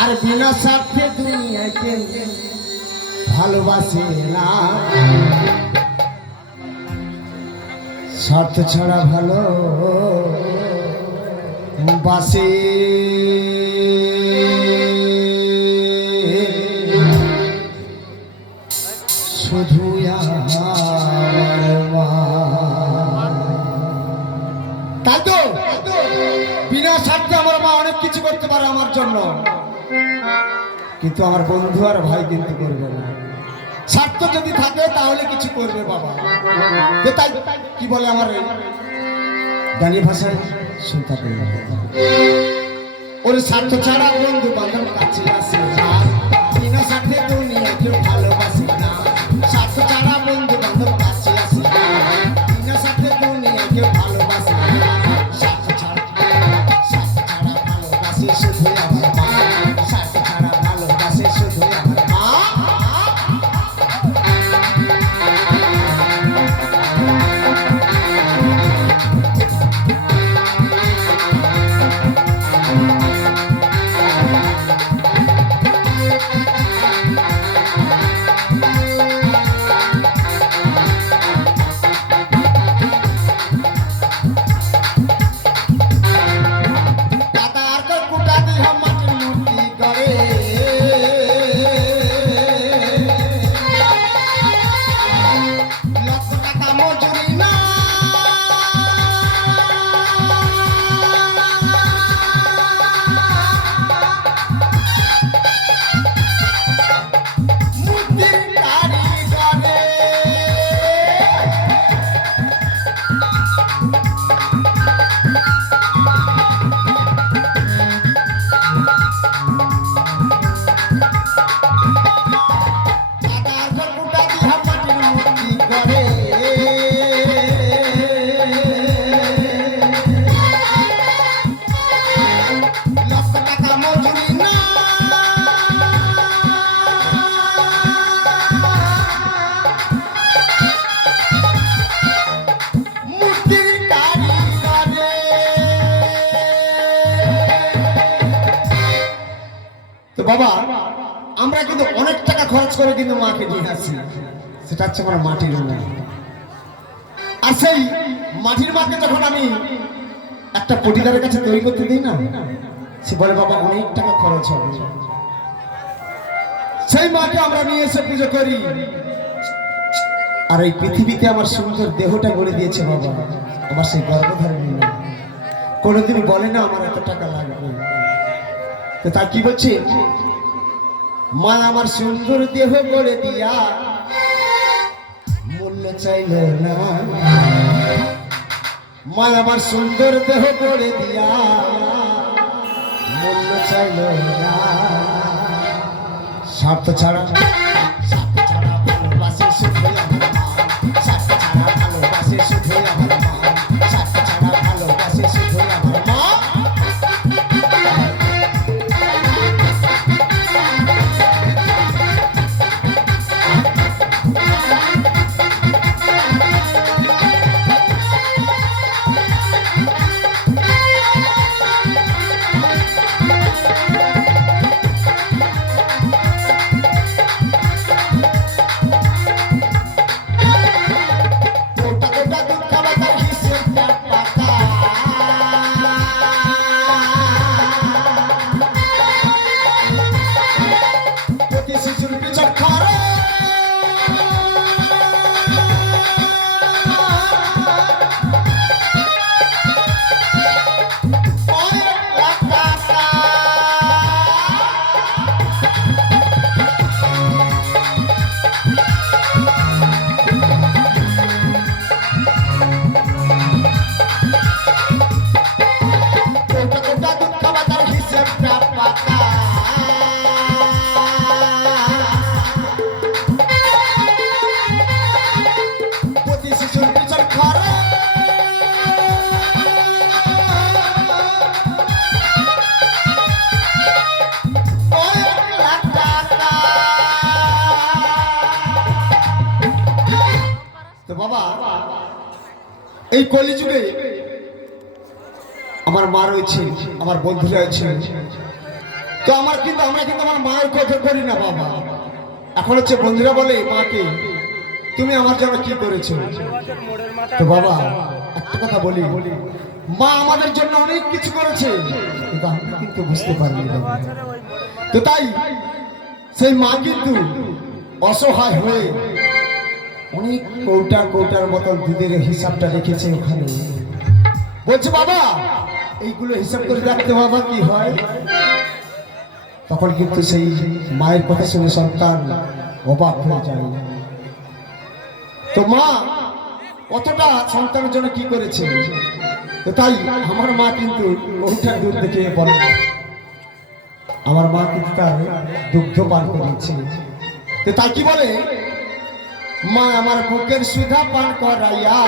আর বিনা স্বার্থে দুনিয়াকে ভালোবাসে না। স্বার্থ ছাড়া ভালো বাসে। শুধু তাই তো? বিনা স্বার্থে আমার মা অনেক কিছু করতে পারে আমার জন্য। কিন্তু আমার বন্ধু আর ভাই কিন্তু করবে না। স্বার্থ যদি থাকে, তাহলে কিছু করবে বাবা। তাই কি বলে আমার গানি ভাষায়? শুনতে ওর স্বার্থ ছাড়া বন্ধু বান্ধব কাছে আসে না। বিনা স্বার্থে দুনিয়া কেউ মাকে দিয়ে আসছি সেটা হচ্ছে আমার মাটির মা আর সেই মাটির মাকে যখন আমি একটা পটিদারের কাছে তৈরি করতে দিই না, সে বলে, বাবা, অনেক টাকা খরচ হবে। সেই মাকে আমরা নিয়ে এসে পুজো করি। আর এই পৃথিবীতে আমার সুন্দর দেহটা গড়ে দিয়েছে বাবা। আমার সেই গর্ভধারণী না কোনোদিন বলে না, আমার এত টাকা লাগবে। তো তা কি বলছে? মা আমার সুন্দর দেহ করে দিয়া। মূল্য চাইল না। মা আমার সুন্দর দেহ করে দিয়া। মূল্য চাইল না। স্বার্থ ছাড়া এই কলিযুগে আমার মা রয়েছে, আমার বন্ধু রয়েছে। তো আমার কিন্তু, আমরা কিন্তু আমার মায়ের কথা করি না বাবা। এখন হচ্ছে বন্ধুরা বলে, মাকে, তুমি আমার জন্য কি করেছ? তো বাবা, একটা কথা বলি। মা আমাদের জন্য অনেক কিছু করেছে, কিন্তু বুঝতে পারিনি তো তাই, সেই মা কিন্তু অসহায় হয়ে অনেক কৌটা কৌটার মতন দুধের হিসাবটা রেখেছে ওখানে। বলছে, বাবা, এইগুলো হিসাব করে রাখতে বাবা কি হয়? তখন কিন্তু সেই মায়ের কথা শুনে সন্তান অবাক হয়ে যায়। তো মা, কতটা সন্তানের জন্য কি করেছে? তাই, আমার মা কিন্তু ওইটা দুধ দেখে বলে আমার মা কিন্তু তার দুগ্ধ পান করেছে। তো তাই কি বলে? মা আমার বুকের সুধা পান করাইয়া।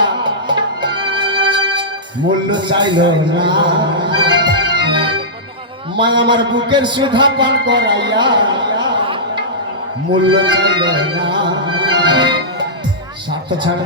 মূল্য চাইল না। মা আমার বুকের সুধা পান করাইয়া। মূল্য চাইল না। স্বার্থ ছাড়া